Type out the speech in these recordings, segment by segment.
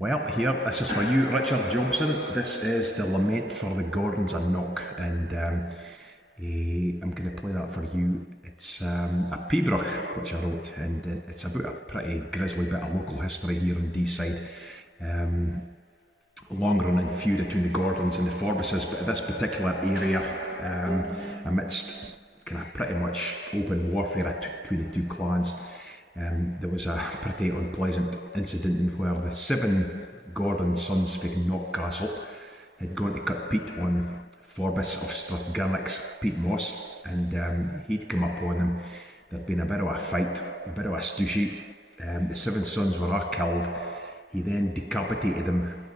Well, here, this is for you, Richard Jobson. This is the Lament for the Gordons and Knock, and I'm going to play that for you. It's a Pibroch, which I wrote, and it's about a pretty grisly bit of local history here in Deeside. Long-running feud between the Gordons and the Forbeses, but this particular area, amidst kind of pretty much open warfare between the two clans, there was a pretty unpleasant incident in where the 7 Gordon sons from Knock Castle had gone to cut peat on Forbes of Strathgirnick's peat moss, and he'd come up on them. There'd been a bit of a fight, a bit of a stooshy. The 7 sons were all killed. He then decapitated them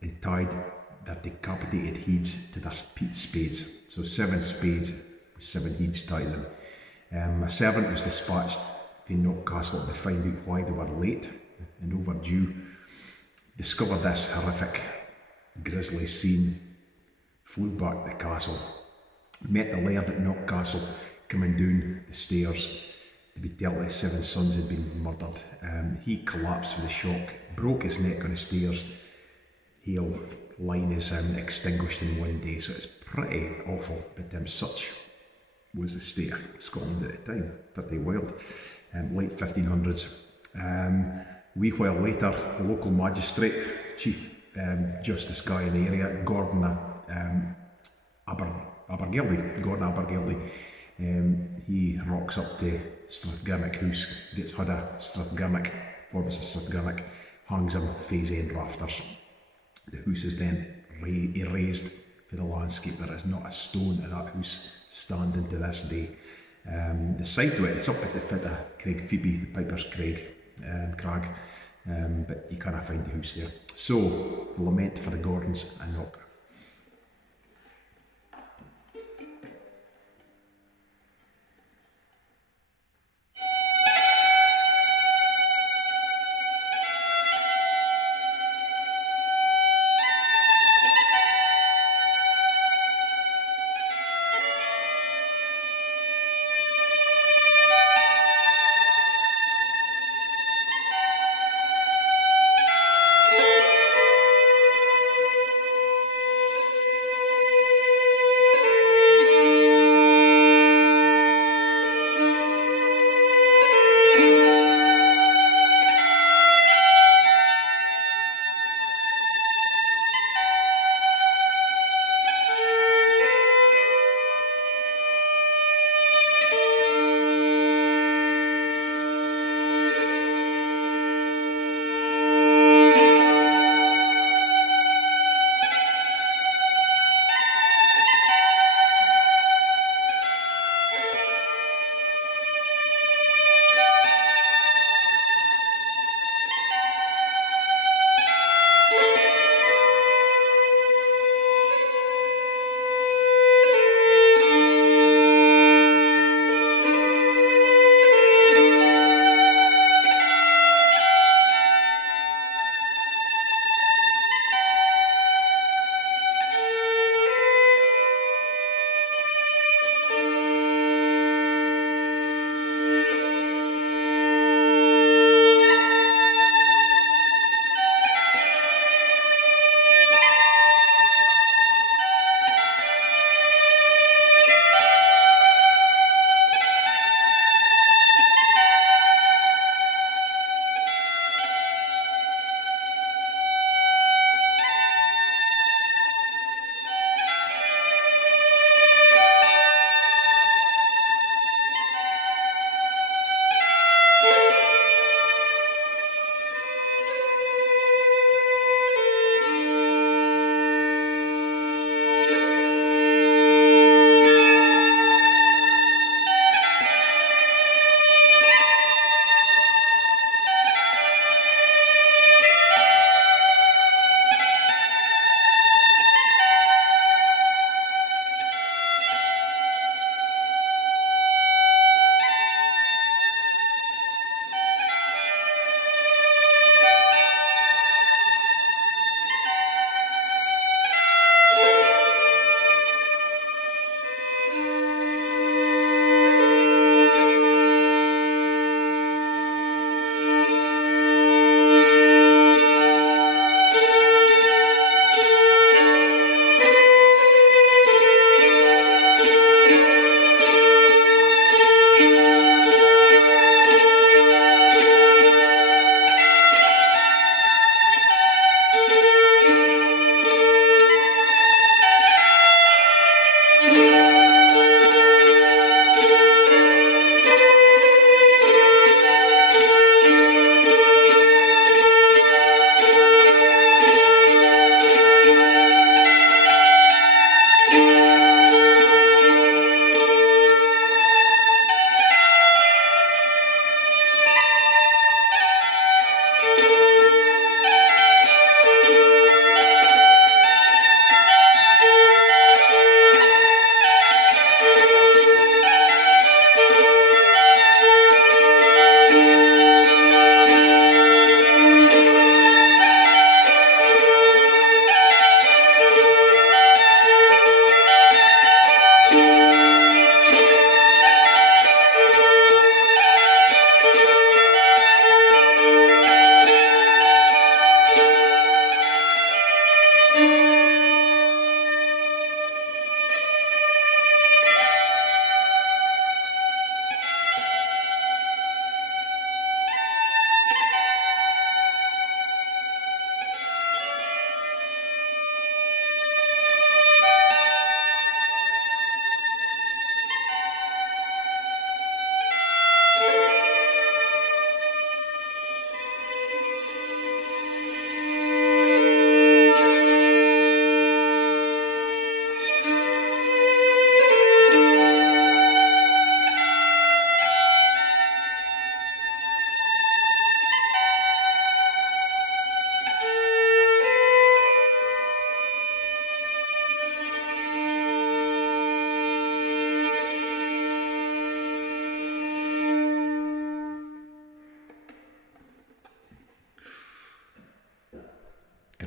and tied their decapitated heads to their peat spades. So 7 spades with 7 heads tied to them. A servant was dispatched in Knock Castle to find out why they were late and overdue. Discovered this horrific, grisly scene, flew back to the castle, met the laird at Knock Castle coming down the stairs to be told his 7 sons had been murdered. He collapsed with a shock, broke his neck on the stairs. He'll line is extinguished in one day, so it's pretty awful, but such was the state of Scotland at the time, pretty wild. Late 1500s. Wee while later, the local magistrate, Chief Justice guy in the area, Gordon Abergildy, he rocks up to Strathgirnick House, gets had a Strathgirnick, Forbes of Strathgirnick, hangs him face end rafters. The house is then erased for the landscape. There is not a stone of that house standing to this day. The site to it, it's up at the foot of Craig Phoebe, the Piper's Crag, but you can't find the house there. So, the Lament for the Gordons and Knock.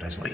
grizzly.